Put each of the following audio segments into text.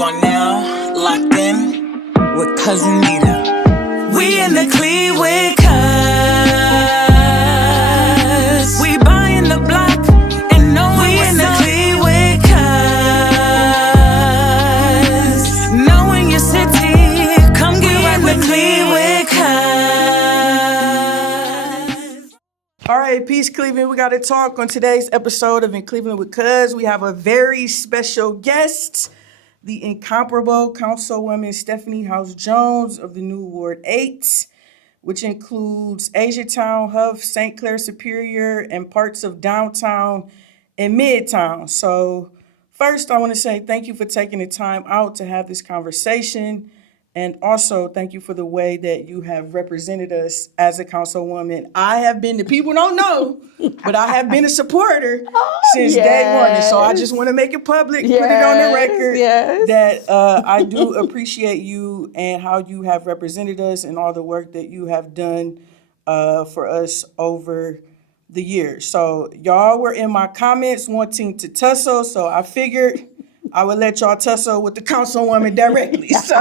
You are now locked in with Cousin Nita. We in the Clee with Cuz. We buying the block and know we in the Clee with Cuz. Knowing your city, come get right with Clee with Cuz. All right, peace, Cleveland. We got to talk on today's episode of In Cleveland with Cuz. We have a very special guest, the incomparable Councilwoman Stephanie Howse-Jones of the new Ward 8, which includes Asiatown, Huff, St. Clair Superior, and parts of downtown and midtown. So first, I want to say thank you for taking the time out to have this conversation. And also, thank you for the way that you have represented us as a councilwoman. I have been, the people don't know, but I have been a supporter since day one. And so I just want to make it public, put it on the record that I do appreciate you and how you have represented us and all the work that you have done for us over the years. So y'all were in my comments wanting to tussle, so I figured I would let y'all tussle with the councilwoman directly. So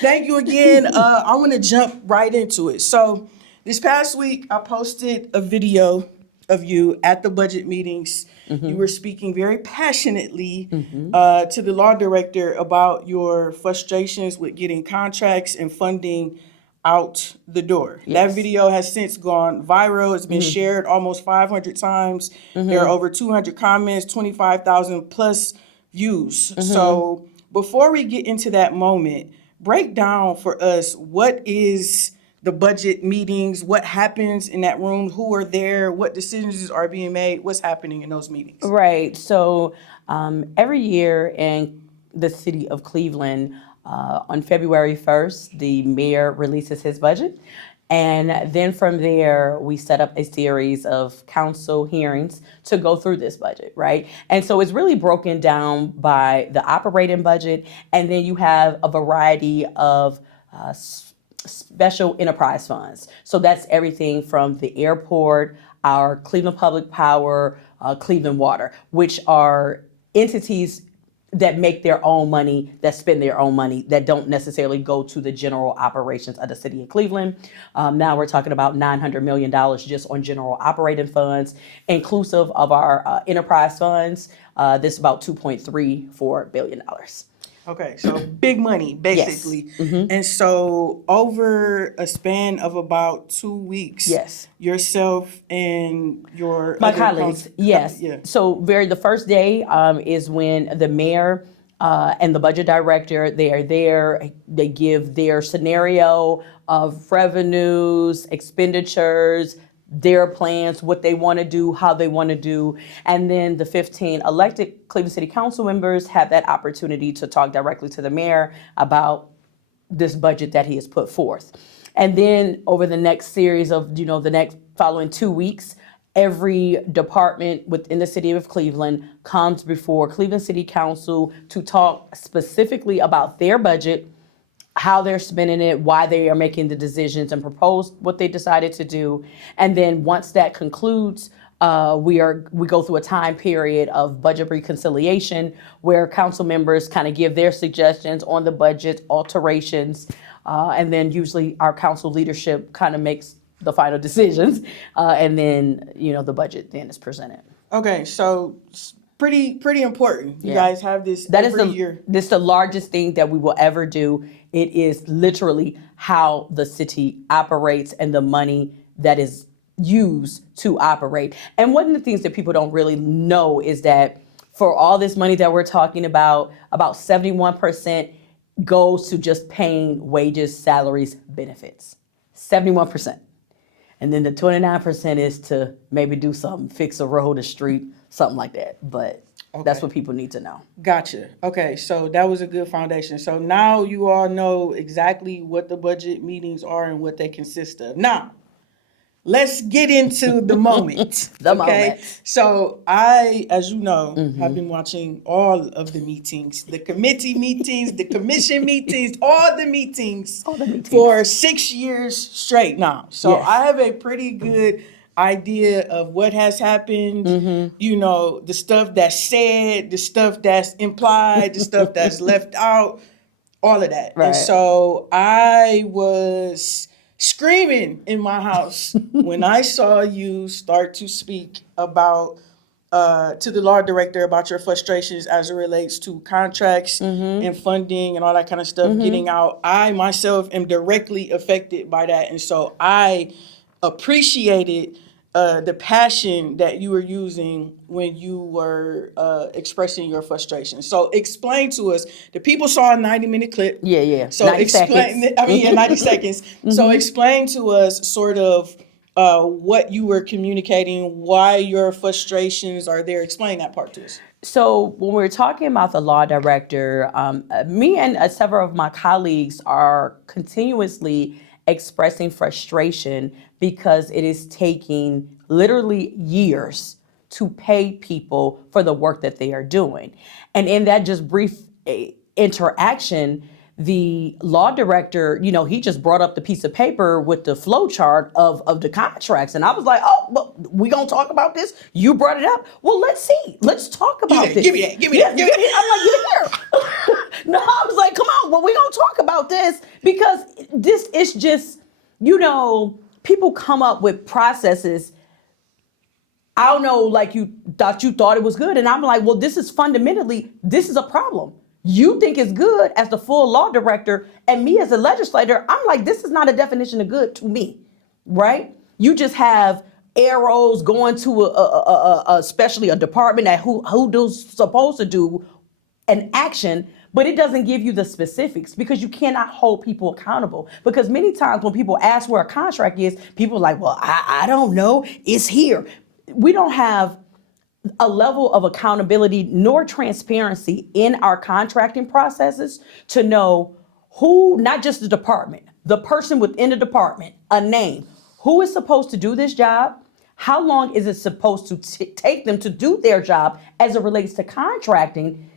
thank you again. I want to jump right into it. So this past week, I posted a video of you at the budget meetings. Mm-hmm. You were speaking very passionately to the law director about your frustrations with getting contracts and funding out the door. Yes. That video has since gone viral. It's been shared almost 500 times. There are over 200 comments, 25,000 plus views. So before we get into that moment, break down for us what is the budget meetings, what happens in that room, who are there, what decisions are being made, what's happening in those meetings. Right. So every year in the city of Cleveland, on February 1st, the mayor releases his budget. And then from there, we set up a series of council hearings to go through this budget, right? And so it's really broken down by the operating budget. And then you have a variety of special enterprise funds. So that's everything from the airport, our Cleveland Public Power, Cleveland Water, which are entities that make their own money, that spend their own money, that don't necessarily go to the general operations of the city of Cleveland. Now we're talking about $900 million just on general operating funds, inclusive of our enterprise funds. This is about $2.34 billion. Okay, so big money, basically. Yes. And so over a span of about 2 weeks, yourself and my colleagues, So the first day is when the mayor and the budget director, they are there, they give their scenario of revenues, expenditures, their plans, what they want to do, how they want to do. And then the 15 elected Cleveland City Council members have that opportunity to talk directly to the mayor about this budget that he has put forth. And then over the next series of, the next following 2 weeks, every department within the city of Cleveland comes before Cleveland City Council to talk specifically about their budget, how they're spending it, why they are making the decisions, and propose what they decided to do. And then once that concludes, we go through a time period of budget reconciliation where council members kind of give their suggestions on the budget alterations. And then usually our council leadership kind of makes the final decisions. And then, the budget then is presented. Okay, so pretty important. You guys have this every year. This is the largest thing that we will ever do. It is literally how the city operates and the money that is used to operate. And one of the things that people don't really know is that for all this money that we're talking about 71% goes to just paying wages, salaries, benefits. 71%. And then the 29% is to maybe do something, fix a road, a street, something like that. But that's what people need to know. Gotcha. Okay, so that was a good foundation. So now you all know exactly what the budget meetings are and what they consist of. Now, let's get into the moment. Moment. So I, as you know, have been watching all of the meetings, the committee meetings, the commission meetings, all the meetings for 6 years straight now. So I have a pretty good idea of what has happened, you know, the stuff that's said, the stuff that's implied, the stuff that's left out, all of that. And Right. so I was screaming in my house when I saw you start to speak about to the law director about your frustrations as it relates to contracts and funding and all that kind of stuff getting out. I myself am directly affected by that. And so I appreciated the passion that you were using when you were expressing your frustration. So explain to us. The people saw a 90-minute clip. Yeah. So 90 explain. seconds. I mean, yeah, 90 seconds. So explain to us sort of what you were communicating, why your frustrations are there. Explain that part to us. So when we're talking about the law director, me and several of my colleagues are continuously expressing frustration because it is taking literally years to pay people for the work that they are doing. And in that just brief interaction, the law director, you know, he just brought up the piece of paper with the flow chart of the contracts. And I was like, oh, well, we gonna talk about this? You brought it up. Well, let's see. Let's talk about this. Give me that. Give me that. I'm like, give it here. No, I was like, come on, well, we gonna talk about this because this is just, you know, people come up with processes. I don't know, like you thought it was good. And I'm like, well, this is a problem. You think it's good as the full law director, and me as a legislator, I'm like, this is not a definition of good to me, right? You just have arrows going to especially a department that who's supposed to do an action, but it doesn't give you the specifics because you cannot hold people accountable. Because many times when people ask where a contract is, people are like, well, I don't know, it's here. We don't have a level of accountability nor transparency in our contracting processes to know who, not just the department, the person within the department, a name, who is supposed to do this job, how long is it supposed to take them to do their job as it relates to contracting,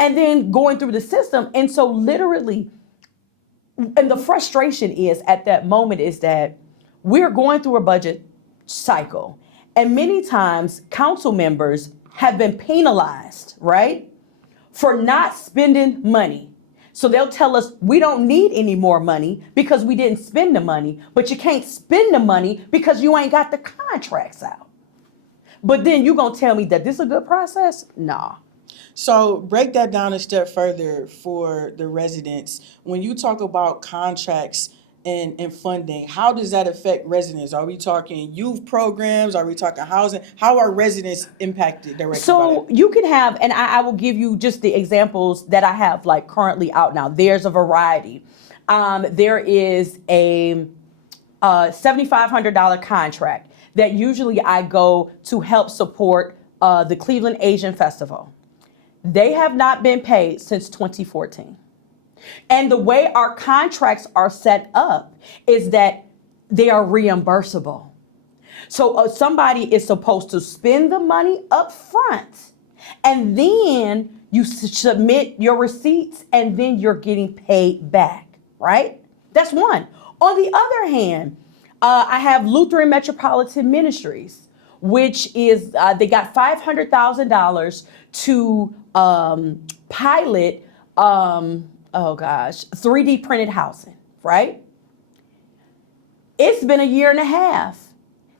and then going through the system. And so literally, and the frustration is at that moment is that we're going through a budget cycle. And many times council members have been penalized, right, for not spending money. So they'll tell us we don't need any more money because we didn't spend the money, but you can't spend the money because you ain't got the contracts out. But then you gonna tell me that this is a good process? Nah. So break that down a step further for the residents. When you talk about contracts and funding, how does that affect residents? Are we talking youth programs? Are we talking housing? How are residents impacted directly by So that? you can have, and I will give you just the examples that I have like currently out now. There's a variety. There is a $7,500 contract that usually I go to help support the Cleveland Asian Festival. They have not been paid since 2014. And the way our contracts are set up is that they are reimbursable. So somebody is supposed to spend the money up front, and then you submit your receipts, and then you're getting paid back, right? That's one. On the other hand, I have Lutheran Metropolitan Ministries, which is, they got $500,000 to pilot 3D printed housing, right? It's been a year and a half.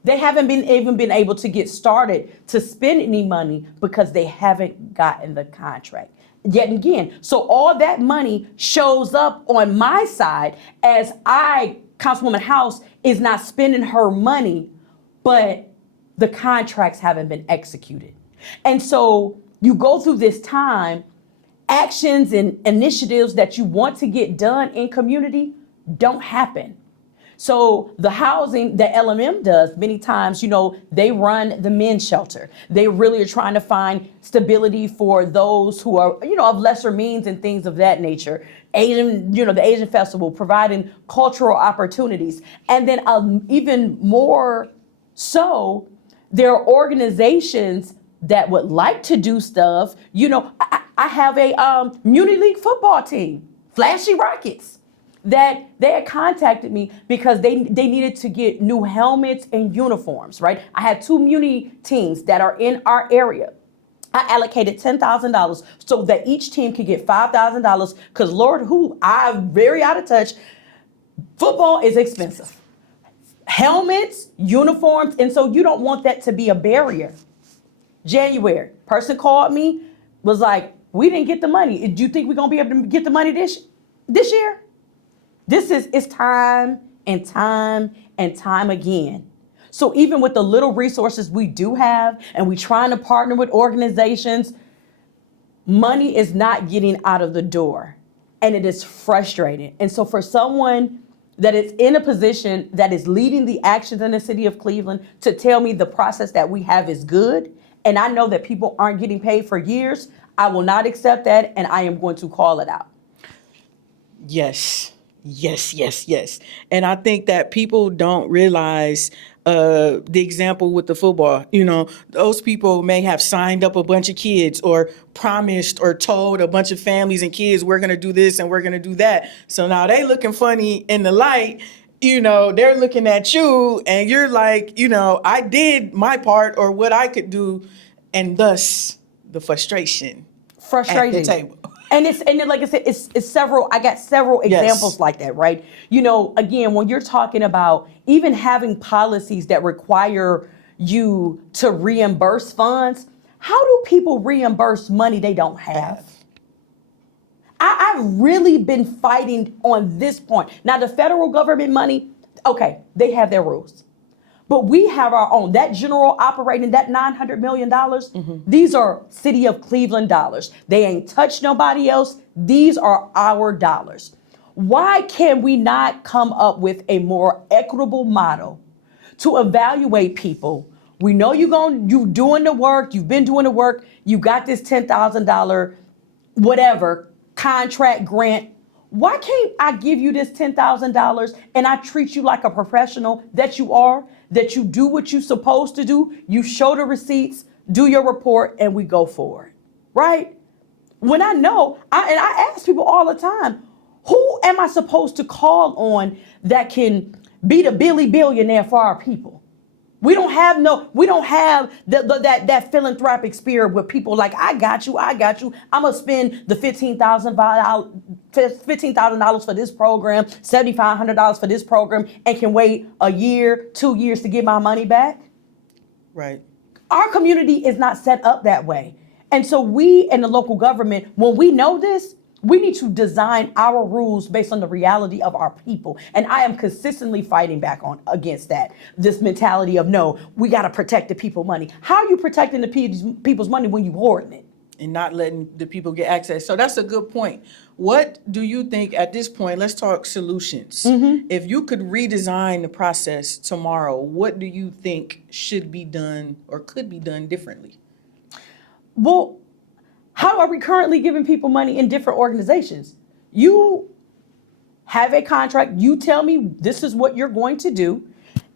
They haven't even been able to get started to spend any money because they haven't gotten the contract. Yet again, so all that money shows up on my side as Councilwoman Howse, is not spending her money, but the contracts haven't been executed. And so you go through this time, actions and initiatives that you want to get done in community don't happen. So the housing that LMM does, many times, they run the men's shelter. They really are trying to find stability for those who are, of lesser means and things of that nature. The Asian Festival, providing cultural opportunities. And then even more so, there are organizations that would like to do stuff. I have a Muni League football team, Flashy Rockets. that they had contacted me because they needed to get new helmets and uniforms, right? I had 2 muni teams that are in our area. I allocated $10,000 so that each team could get $5,000 because Lord, I'm very out of touch. Football is expensive. Helmets, uniforms, and so you don't want that to be a barrier. January, person called me, was like, we didn't get the money. Do you think we're gonna be able to get the money this year? It's time and time and time again. So even with the little resources we do have, and we trying to partner with organizations, money is not getting out of the door. And it is frustrating. And so for someone that is in a position that is leading the actions in the city of Cleveland to tell me the process that we have is good, and I know that people aren't getting paid for years, I will not accept that, and I am going to call it out. Yes. And I think that people don't realize the example with the football. Those people may have signed up a bunch of kids or promised or told a bunch of families and kids, we're going to do this and we're going to do that. So now they looking funny in the light. They're looking at you and you're like, I did my part or what I could do. And thus the frustration at the table. And like I said, it's several. I got several examples like that, right? Again, when you're talking about even having policies that require you to reimburse funds, how do people reimburse money they don't have? I've really been fighting on this point. Now, the federal government money, okay, they have their rules. But we have our own. That general operating, that $900 million, these are City of Cleveland dollars. They ain't touched nobody else. These are our dollars. Why can we not come up with a more equitable model to evaluate people? We know you doing the work, you've been doing the work, you got this $10,000, whatever, contract grant. Why can't I give you this $10,000 and I treat you like a professional that you are, that you do what you're supposed to do, you show the receipts, do your report, and we go forward, right? When I know, I ask people all the time, who am I supposed to call on that can be the Billy Billionaire for our people? We don't have that philanthropic spirit where people like, I got you. I'm gonna spend the $15,000 for this program, $7,500 for this program, and can wait a year, 2 years to get my money back. Right. Our community is not set up that way. And so we in the local government, when we know this, we need to design our rules based on the reality of our people. And I am consistently fighting back against that. This mentality of, no, we got to protect the people's money. How are you protecting the people's money when you hoarding it? And not letting the people get access. So that's a good point. What do you think at this point, let's talk solutions. If you could redesign the process tomorrow, what do you think should be done or could be done differently? Well, how are we currently giving people money in different organizations? You have a contract, you tell me this is what you're going to do,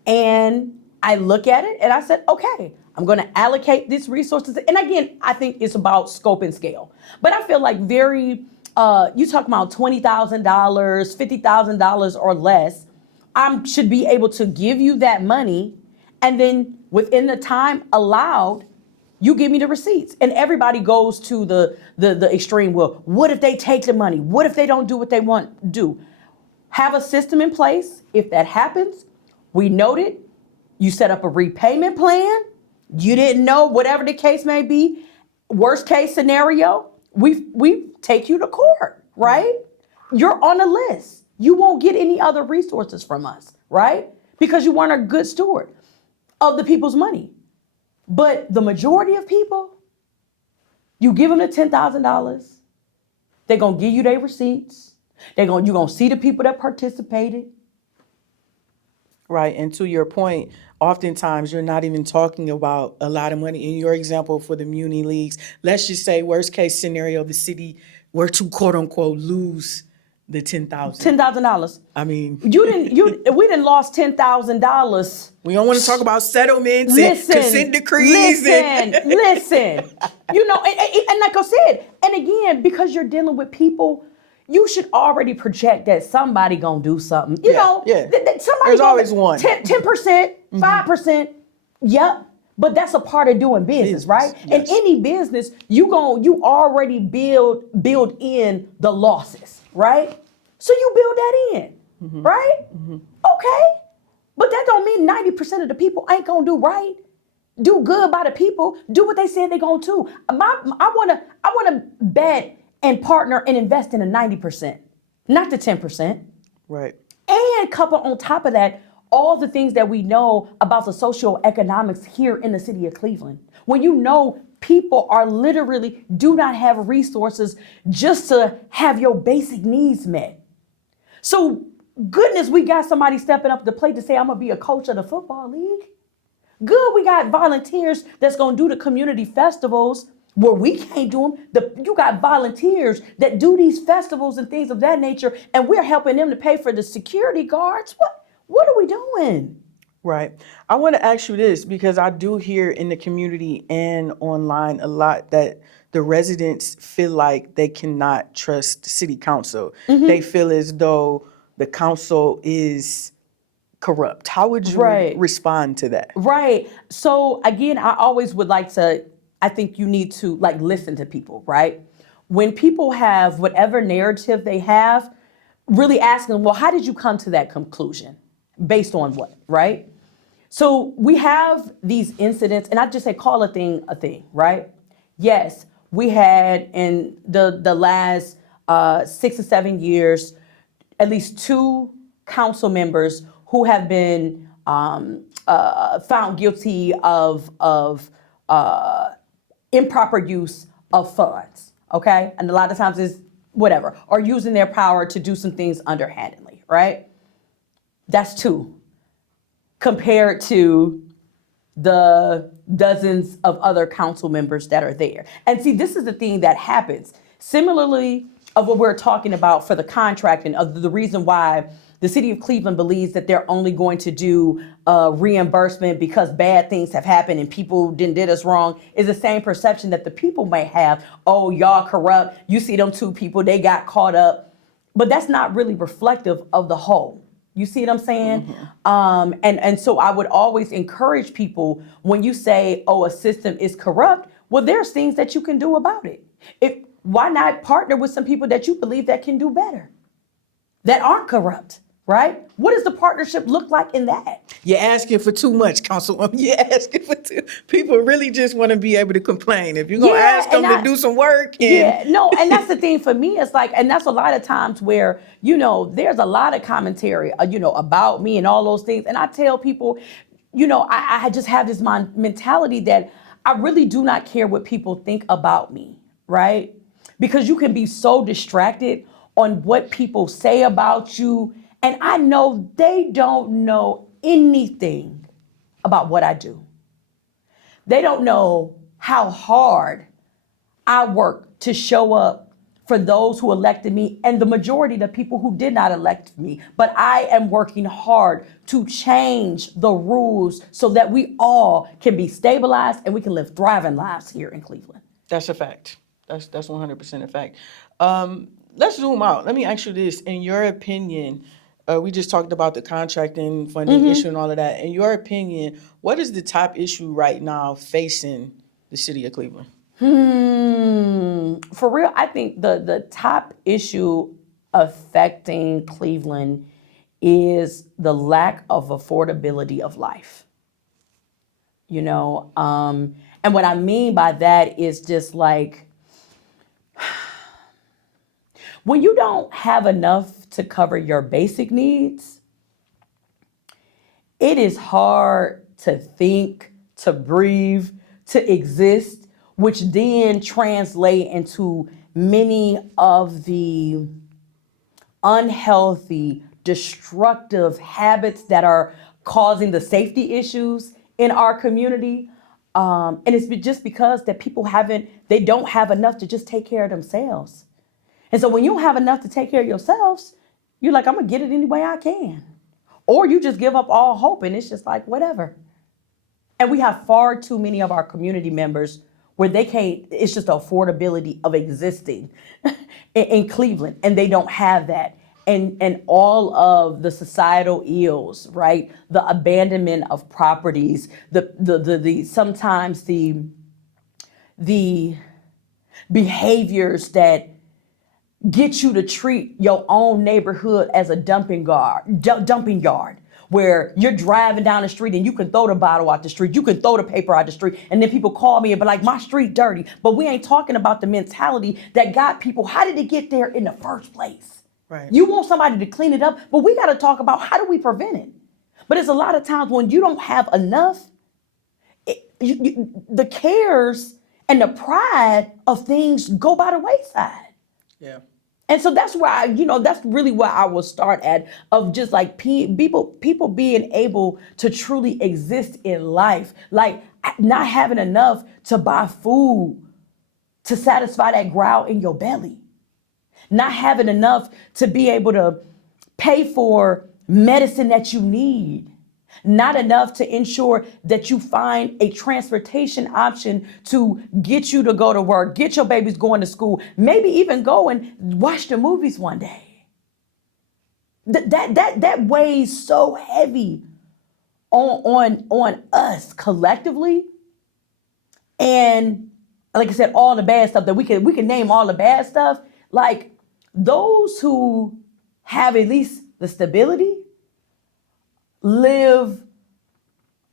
and I look at it and I said, okay, I'm going to allocate these resources. And again, I think it's about scope and scale. But I feel like you talk about $20,000, $50,000 or less, I should be able to give you that money, and then within the time allowed, you give me the receipts. And everybody goes to the extreme. Well, what if they take the money? What if they don't do what they want to do? Have a system in place. If that happens, we note it. You set up a repayment plan. You didn't know, whatever the case may be. Worst case scenario, we take you to court, right? You're on a list. You won't get any other resources from us, right? Because you weren't a good steward of the people's money. But the majority of people, you give them the $10,000, they're going to give you their receipts. You're going to see the people that participated. Right. And to your point, oftentimes you're not even talking about a lot of money. In your example for the muni leagues, let's just say worst case scenario, the city were to quote unquote lose the $10,000. I mean, we done lost $10,000. We don't want to talk about settlements and consent decrees. Listen. And like I said, and again, because you're dealing with people, you should already project that somebody gonna do something. You know, somebody There's always one. 10%, 5%. Yep. But that's a part of doing business, right? Yes. In any business, you already build in the losses, right? So you build that in, right? Okay. But that don't mean 90% of the people ain't gonna do right. Do good by the people. Do what they said they're gonna do. I wanna bet and partner and invest in the 90%, not the 10%. Right. And couple on top of that, all the things that we know about the socioeconomics here in the city of Cleveland. When you know people are literally do not have resources just to have your basic needs met. So goodness, we got somebody stepping up to the plate to say, I'm gonna be a coach of the football league. Good, we got volunteers that's gonna do the community festivals where we can't do them. You got volunteers that do these festivals and things of that nature, and we're helping them to pay for the security guards. What are we doing? Right. I want to ask you this because I do hear in the community and online a lot that the residents feel like they cannot trust city council. They feel as though the council is corrupt. How would you respond to that? Right. So again, I always would like to, I think you need to like listen to people, right? When people have whatever narrative they have, really asking them, well, how did you come to that conclusion? Based on what, right? So we have these incidents, and I just say call a thing, right? Yes, we had in the last 6 or 7 years, at least 2 council members who have been found guilty of improper use of funds, okay? And a lot of times it's whatever, or using their power to do some things underhandedly, right? That's 2 compared to the dozens of other council members that are there. And see, this is the thing that happens. Similarly of what we're talking about for the contracting, of the reason why the city of Cleveland believes that they're only going to do reimbursement because bad things have happened and people did us wrong, is the same perception that the people may have. Oh, y'all corrupt. You see them 2 people, they got caught up. But that's not really reflective of the whole. You see what I'm saying? And so I would always encourage people when you say, oh, a system is corrupt, well, there's things that you can do about it. Why not partner with some people that you believe that can do better, that aren't corrupt, right? What does the partnership look like in that? You're asking for too much, Councilwoman. You're asking for too. People really just want to be able to complain. If you're going to ask them to do some work. And that's the thing for me. It's like, and that's a lot of times where, there's a lot of commentary, about me and all those things. And I tell people, I just have this mentality that I really do not care what people think about me, right? Because you can be so distracted on what people say about you. And I know they don't know anything about what I do. They don't know how hard I work to show up for those who elected me and the majority of the people who did not elect me. But I am working hard to change the rules so that we all can be stabilized and we can live thriving lives here in Cleveland. That's a fact. That's 100% a fact. Let's zoom out. Let me ask you this. In your opinion, we just talked about the contracting funding issue and all of that. In your opinion, what is the top issue right now facing the city of Cleveland? For real, I think the top issue affecting Cleveland is the lack of affordability of life. And what I mean by that is just like, when you don't have enough to cover your basic needs, it is hard to think, to breathe, to exist, which then translate into many of the unhealthy, destructive habits that are causing the safety issues in our community. And it's just because that people they don't have enough to just take care of themselves. And so when you don't have enough to take care of yourselves, you're like, I'm going to get it any way I can. Or you just give up all hope and it's just like, whatever. And we have far too many of our community members where they can't, it's just the affordability of existing in Cleveland, and they don't have that. And all of the societal ills, right? The abandonment of properties, the sometimes the behaviors that get you to treat your own neighborhood as a dumping yard, where you're driving down the street and you can throw the bottle out the street, you can throw the paper out the street, and then people call me and be like, my street dirty. But we ain't talking about the mentality that got people, how did it get there in the first place? Right. You want somebody to clean it up, but we got to talk about how do we prevent it? But it's a lot of times when you don't have enough, the cares and the pride of things go by the wayside. Yeah. And so that's why, that's really where I will start at, of just like people being able to truly exist in life, like not having enough to buy food to satisfy that growl in your belly, not having enough to be able to pay for medicine that you need, not enough to ensure that you find a transportation option to get you to go to work, get your babies going to school, maybe even go and watch the movies one day. That weighs so heavy on us collectively. And like I said, all the bad stuff that we can name all the bad stuff. Like those who have at least the stability live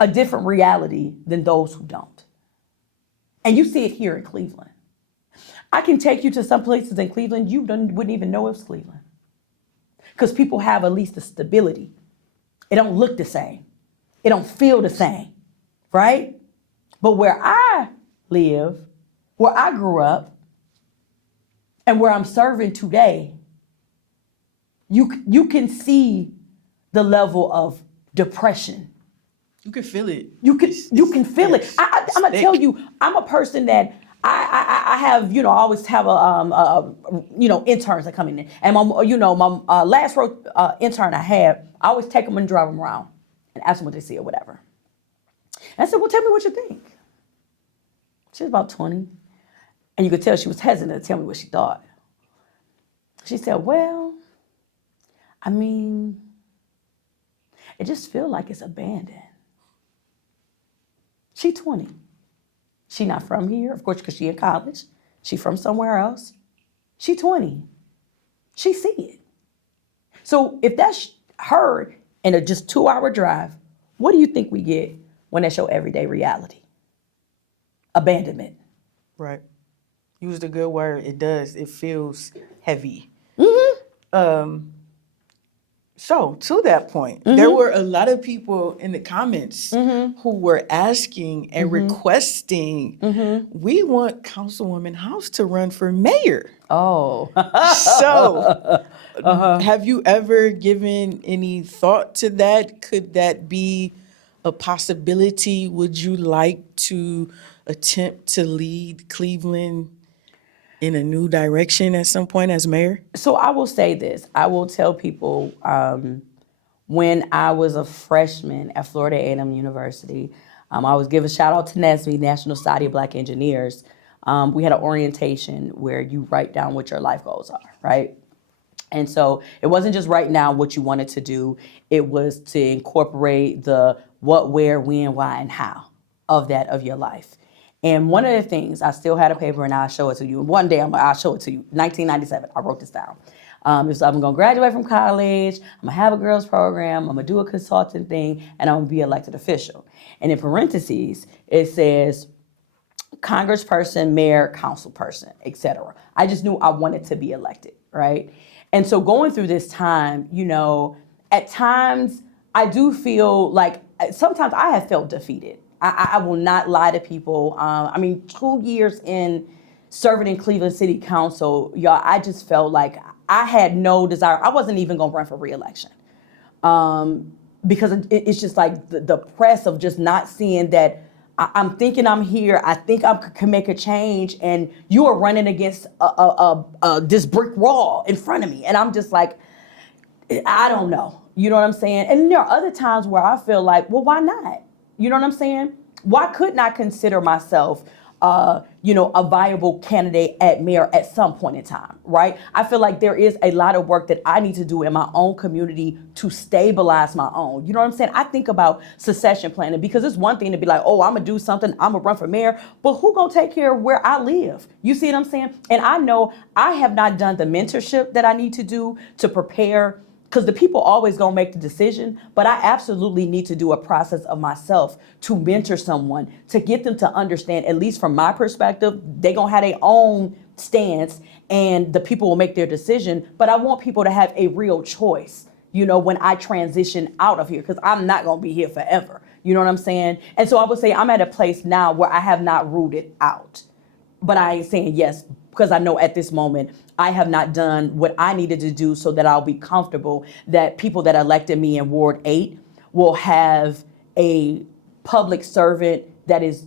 a different reality than those who don't. And you see it here in Cleveland. I can take you to some places in Cleveland you wouldn't even know it's Cleveland. Because people have at least the stability. It don't look the same. It don't feel the same, right? But where I live, where I grew up, and where I'm serving today, you can see the level of depression. You can feel it. You can feel it. I'm gonna tell you, I'm a person that I have, I always have interns that come in, and my last intern I had, I always take them and drive them around and ask them what they see or whatever. And I said, well, tell me what you think. She was about 20, and you could tell she was hesitant to tell me what she thought. She said, well, I mean, it just feels like it's abandoned. She 20. She not from here, of course, because she in college. She from somewhere else. She 20. She see it. So if that's her in a just 2-hour drive, what do you think we get when that's your everyday reality? Abandonment. Right. Use the good word. It does. It feels heavy. Mm-hmm. So to that point, there were a lot of people in the comments who were asking and requesting, we want Councilwoman Howse to run for mayor. Oh. So have you ever given any thought to that? Could that be a possibility? Would you like to attempt to lead Cleveland in a new direction at some point as mayor? So I will say this. I will tell people, when I was a freshman at Florida A&M University, I always give a shout out to NSBE, National Society of Black Engineers. We had an orientation where you write down what your life goals are, right? And so it wasn't just writing down what you wanted to do. It was to incorporate the what, where, when, why, and how of your life. And one of the things, I still had a paper and I'll show it to you. One day I'll show it to you. 1997, I wrote this down. So I'm gonna graduate from college, I'm gonna have a girls program, I'm gonna do a consulting thing, and I'm gonna be elected official. And in parentheses, it says congressperson, mayor, councilperson, etc. I just knew I wanted to be elected, right? And so going through this time, at times I do feel like sometimes I have felt defeated. I will not lie to people. 2 years in serving in Cleveland City Council, y'all, I just felt like I had no desire. I wasn't even gonna run for re-election. Because it's just like the press of just not seeing that I'm thinking I'm here, I think I can make a change, and you are running against this brick wall in front of me. And I'm just like, I don't know. You know what I'm saying? And there are other times where I feel like, well, why not? You know what I'm saying? Why couldn't I consider myself a viable candidate at mayor at some point in time, right? I feel like there is a lot of work that I need to do in my own community to stabilize my own. You know what I'm saying? I think about succession planning because it's one thing to be like, oh, I'm gonna do something, I'm gonna run for mayor, but who gonna take care of where I live? You see what I'm saying? And I know I have not done the mentorship that I need to do to prepare, because the people always gonna make the decision, but I absolutely need to do a process of myself to mentor someone, to get them to understand, at least from my perspective, they gonna have their own stance and the people will make their decision, but I want people to have a real choice, when I transition out of here, because I'm not gonna be here forever. You know what I'm saying? And so I would say I'm at a place now where I have not ruled it out, but I ain't saying yes, because I know at this moment I have not done what I needed to do so that I'll be comfortable that people that elected me in Ward 8 will have a public servant that is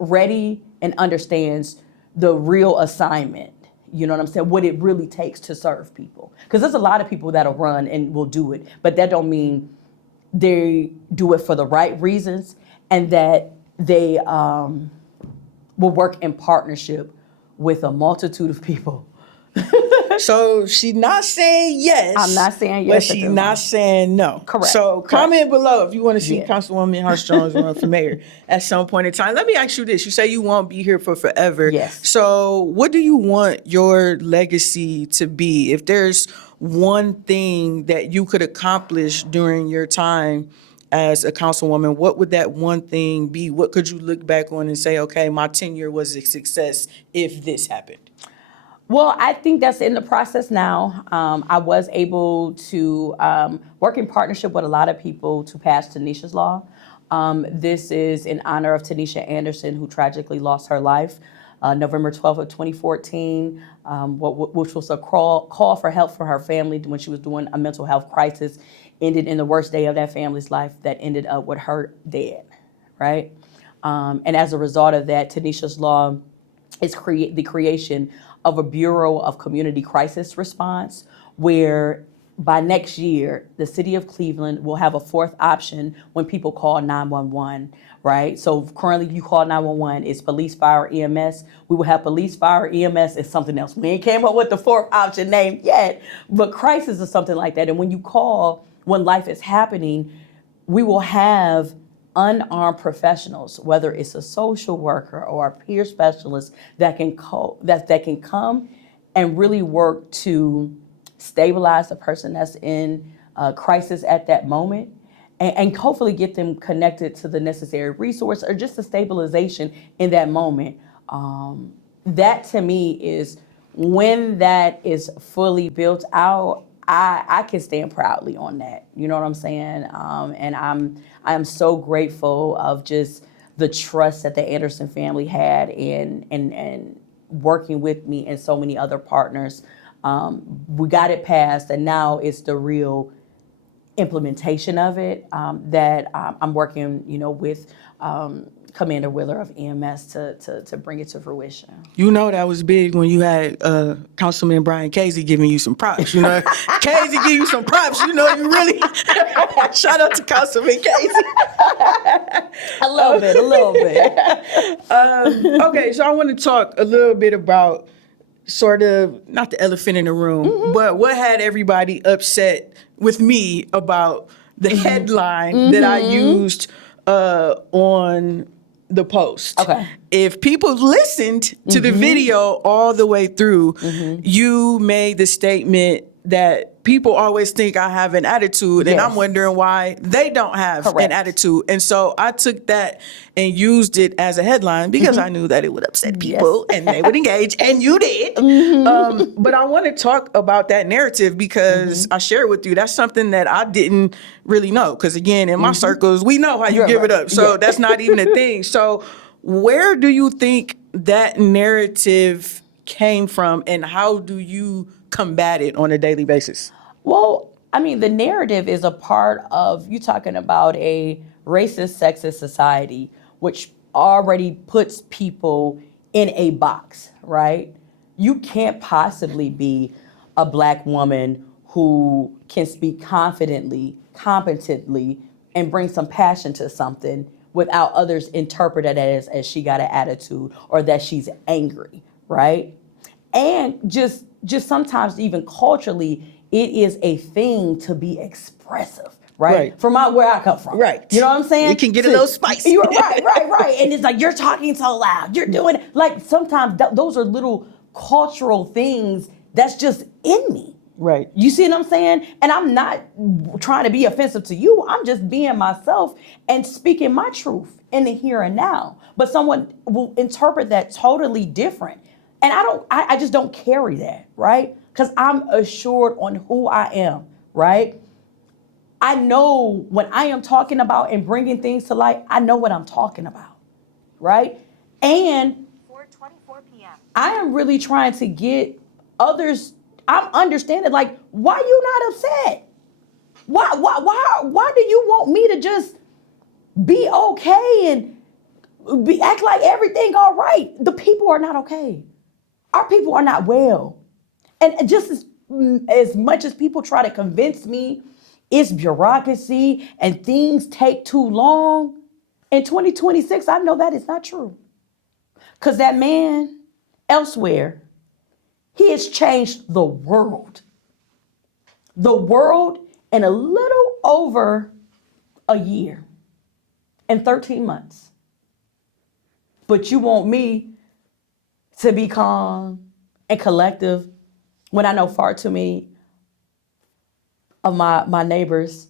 ready and understands the real assignment. You know what I'm saying? What it really takes to serve people. Because there's a lot of people that'll run and will do it, but that don't mean they do it for the right reasons and that they will work in partnership with a multitude of people. So she's not saying yes. I'm not saying yes. But she's not saying no. Correct. So comment below if you want to see Yeah. Councilwoman Howse-Jones run for mayor at some point in time. Let me ask you this. You say you won't be here for forever. Yes. So what do you want your legacy to be? If there's one thing that you could accomplish during your time as a councilwoman, what would that one thing be? What could you look back on and say, okay, my tenure was a success if this happened? Well, I think that's in the process now. I was able to work in partnership with a lot of people to pass Tanisha's Law. This is in honor of Tanisha Anderson, who tragically lost her life November 12th of 2014, which was a call for help for her family when she was doing a mental health crisis, ended in the worst day of that family's life that ended up with her dead, right? And as a result of that, Tanisha's Law is the creation of a Bureau of Community Crisis Response, where by next year, the city of Cleveland will have a fourth option when people call 911, right? So currently you call 911, it's police, fire, EMS. We will have police, fire, EMS, and something else. We ain't came up with the fourth option name yet, but crisis is something like that. And when you call, when life is happening, we will have unarmed professionals, whether it's a social worker or a peer specialist, that can come and really work to stabilize the person that's in crisis at that moment, and hopefully get them connected to the necessary resource or just a stabilization in that moment. That to me is when that is fully built out, I can stand proudly on that. You know what I'm saying? And I'm so grateful of just the trust that the Anderson family had in working with me and so many other partners. We got it passed, and now it's the real implementation of it that I'm working, with Commander Wheeler of EMS to bring it to fruition. You know that was big when you had Councilman Brian Casey giving you some props. Casey give you some props. You really shout out to Councilman Casey. A little bit. Okay, so I want to talk a little bit about sort of not the elephant in the room, but what had everybody upset with me about the headline that I used on the post. Okay. If people listened to the video all the way through, you made the statement that people always think I have an attitude, and I'm wondering why they don't have an attitude. And so I took that and used it as a headline because I knew that it would upset people and they would engage, and you did. But I want to talk about that narrative because I share with you, that's something that I didn't really know. Because again, in my circles, we know how you give it up. So that's not even a thing. So where do you think that narrative came from, and how do you combat it on a daily basis? Well, I mean, the narrative is a part of you talking about a racist, sexist society, which already puts people in a box, right? You can't possibly be a Black woman who can speak confidently, competently, and bring some passion to something without others interpret it as she got an attitude or that she's angry, right? And just sometimes even culturally, it is a thing to be expressive, right? From where I come from. Right. You know what I'm saying? It can get a little spicy. You're right. And it's like, you're talking so loud. You're doing it. Like sometimes those are little cultural things that's just in me. Right. You see what I'm saying? And I'm not trying to be offensive to you. I'm just being myself and speaking my truth in the here and now. But someone will interpret that totally different. And I just don't carry that, right? Because I'm assured on who I am, right? I know when I am talking about and bringing things to light, I know what I'm talking about, right? And 4:24 p.m. I am really trying to get others. I'm understanding, like, why you not upset? Why do you want me to just be okay and act like everything all right? The people are not okay. Our people are not well. And just as much as people try to convince me it's bureaucracy and things take too long, in 2026, I know that is not true. Because that man elsewhere, he has changed the world. The world in a little over a year and 13 months. But you want me to be calm and collective when I know far too many of my neighbors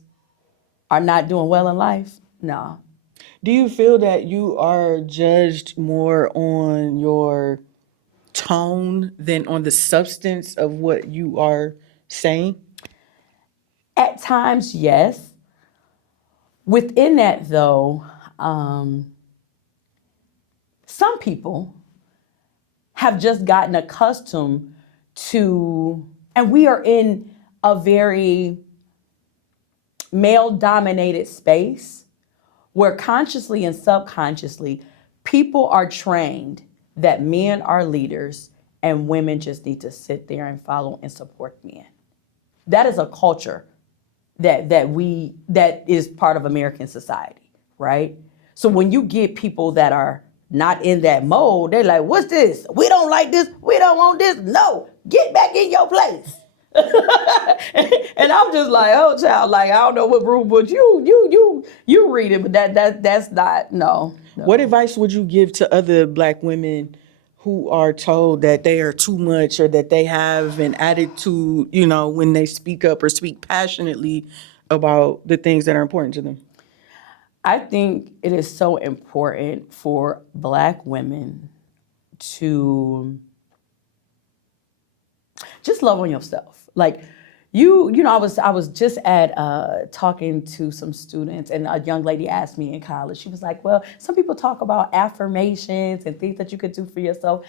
are not doing well in life? No. Do you feel that you are judged more on your tone than on the substance of what you are saying? At times, yes. Within that, though, some people have just gotten accustomed to, and we are in a very male-dominated space where consciously and subconsciously, people are trained that men are leaders and women just need to sit there and follow and support men. That is a culture that is part of American society, right? So when you get people that are not in that mode, they're like, what's this? We don't like this. We don't want this. No, get back in your place. And I'm just like, oh child, like I don't know what rule book you read it, but that's not no. What advice would you give to other Black women who are told that they are too much or that they have an attitude, when they speak up or speak passionately about the things that are important to them? I think it is so important for Black women to just love on yourself. Like I was just at talking to some students, and a young lady asked me in college. She was like, "Well, some people talk about affirmations and things that you could do for yourself."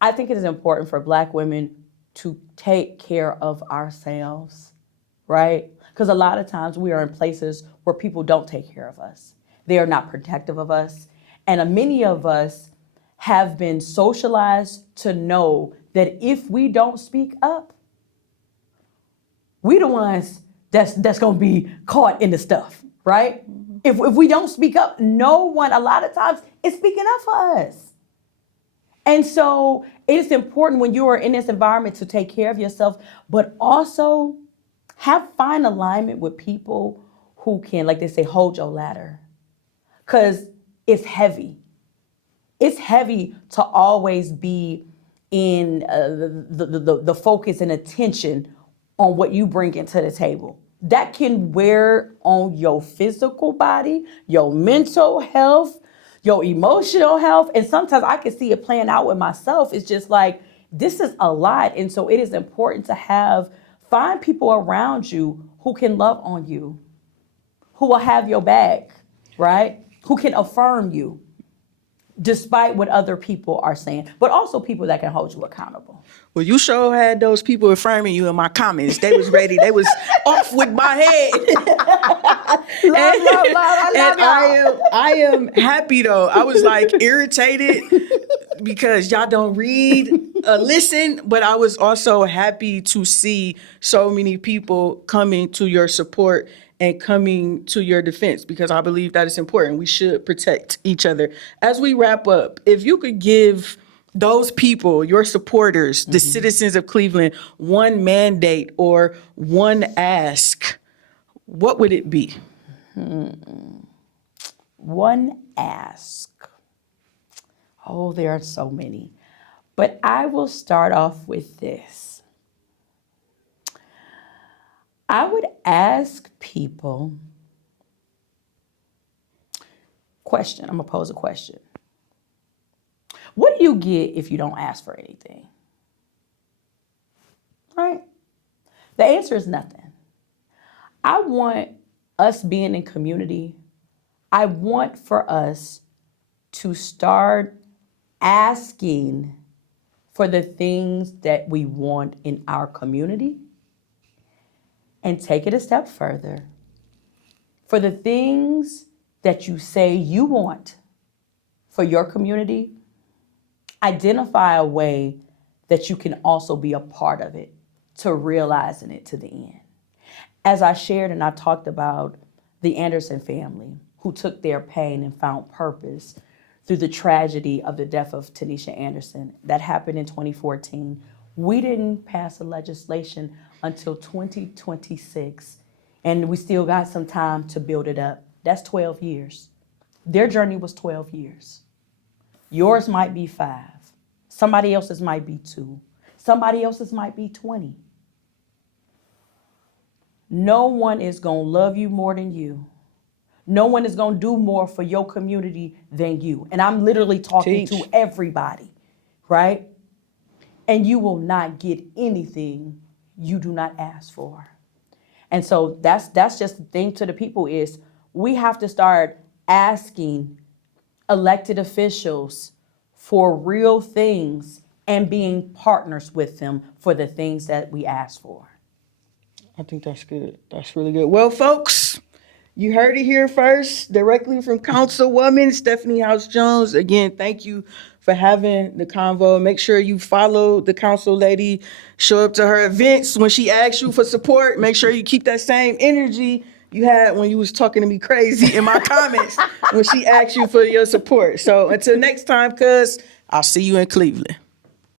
I think it is important for Black women to take care of ourselves, right? Because a lot of times we are in places where people don't take care of us. They are not protective of us, and many of us have been socialized to know that if we don't speak up, we the ones that's gonna be caught in the stuff, right? Mm-hmm. If we don't speak up, no one a lot of times is speaking up for us. And so it's important when you are in this environment to take care of yourself, but also find alignment with people who can, like they say, hold your ladder. Because it's heavy. It's heavy to always be in the focus and attention on what you bring into the table. That can wear on your physical body, your mental health, your emotional health. And sometimes I can see it playing out with myself. It's just like, this is a lot. And so it is important to find people around you who can love on you, who will have your back, right? Who can affirm you despite what other people are saying, but also people that can hold you accountable. Well, you sure had those people affirming you in my comments. They was ready. They was off with my head. I am happy though. I was like irritated because y'all don't read, listen, but I was also happy to see so many people coming to your support and coming to your defense, because I believe that is important. We should protect each other. As we wrap up, if you could give those people, your supporters, the citizens of Cleveland, one mandate or one ask, what would it be? One ask. Oh, there are so many. But I will start off with this. I would ask people, question, I'm gonna pose a question. What do you get if you don't ask for anything? Right? The answer is nothing. I want us being in community, I want for us to start asking for the things that we want in our community and take it a step further. For the things that you say you want for your community, identify a way that you can also be a part of it to realizing it to the end. As I shared and I talked about the Anderson family who took their pain and found purpose through the tragedy of the death of Tanisha Anderson that happened in 2014. We didn't pass a legislation until 2026, and we still got some time to build it up. That's 12 years. Their journey was 12 years. Yours might be 5. Somebody else's might be 2. Somebody else's might be 20. No one is going to love you more than you. No one is going to do more for your community than you. And I'm literally talking to everybody, right? And you will not get anything you do not ask for. And so that's just the thing to the people is we have to start asking elected officials for real things and being partners with them for the things that we ask for. I think that's good. That's really good. Well, folks, you heard it here first, directly from Councilwoman Stephanie Howse-Jones. Again, thank you for having the convo. Make sure you follow the council lady, show up to her events when she asks you for support. Make sure you keep that same energy you had when you was talking to me crazy in my comments when she asked you for your support. So until next time, cuz, I'll see you in Cleveland.